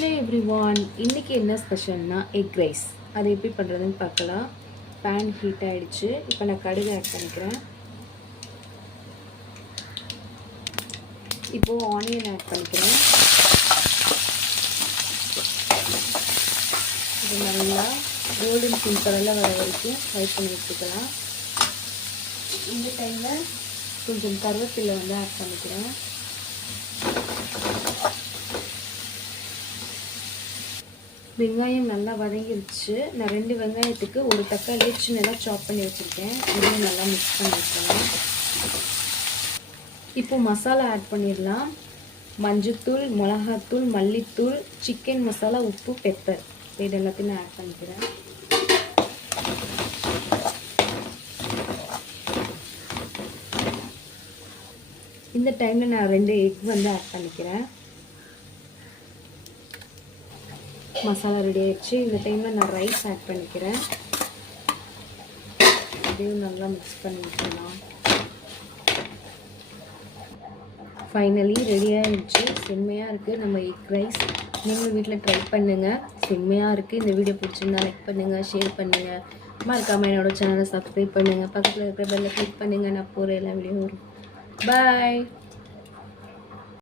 Hello everyone, இன்றைக்கி என்ன ஸ்பெஷல்னா egg rice. அதை எப்படி பண்ணுறதுன்னு பார்க்கலாம். பேன் ஹீட் ஆகிடுச்சு. இப்போ நான் கடுகு ஆட் பண்ணிக்கிறேன். இப்போது ஆனியன் ஆட் பண்ணிக்கிறேன். இது நல்லா கோல்டன் பிங்க் கலரில் வர வரைக்கும் ஃப்ரை பண்ணி வச்சுக்கலாம். இந்த டைமில் கொஞ்சம் கருவேப்பிலை ஆட் பண்ணிக்கிறேன். வெங்காயம் நல்லா வதங்கிருச்சு. நான் 2 வெங்காயத்துக்கு ஒரு தக்காளியை சின்னதாக சாப் பண்ணி வச்சுருக்கேன். இதையும் நல்லா மிக்ஸ் பண்ணி வச்சுக்கலாம். இப்போ மசாலா ஆட் பண்ணிடலாம். மஞ்சத்தூள், மிளகாத்தூள், மல்லித்தூள், சிக்கன் மசாலா, உப்பு, பெப்பர் இது எல்லாத்தையும் நான் ஆட் பண்ணிக்கிறேன். இந்த டைமில் நான் 2 எக் ஆட் பண்ணிக்கிறேன். மசாலா ரெடி ஆயிடுச்சு. இந்த டைமில் நான் ரைஸ் ஆட் பண்ணிக்கிறேன். அதையும் நல்லா மிக்ஸ் பண்ணி விட்டுலாம். ஃபைனலி ரெடி ஆகிடுச்சு. செம்மையாக இருக்குது நம்ம எக் ரைஸ். நீங்களும் வீட்டில் ட்ரை பண்ணுங்கள். செம்மையாக இருக்குது. இந்த வீடியோ பிடிச்சிருந்தா லைக் பண்ணுங்கள், ஷேர் பண்ணுங்கள். மறக்காமல் என்னோடய சேனலை சப்ஸ்கிரைப் பண்ணுங்கள். பக்கத்தில் இருக்கிற பெல்லை கிளிக் பண்ணுங்கள். நான் போகிற எல்லா வீடியோவும் வரும். பாய்.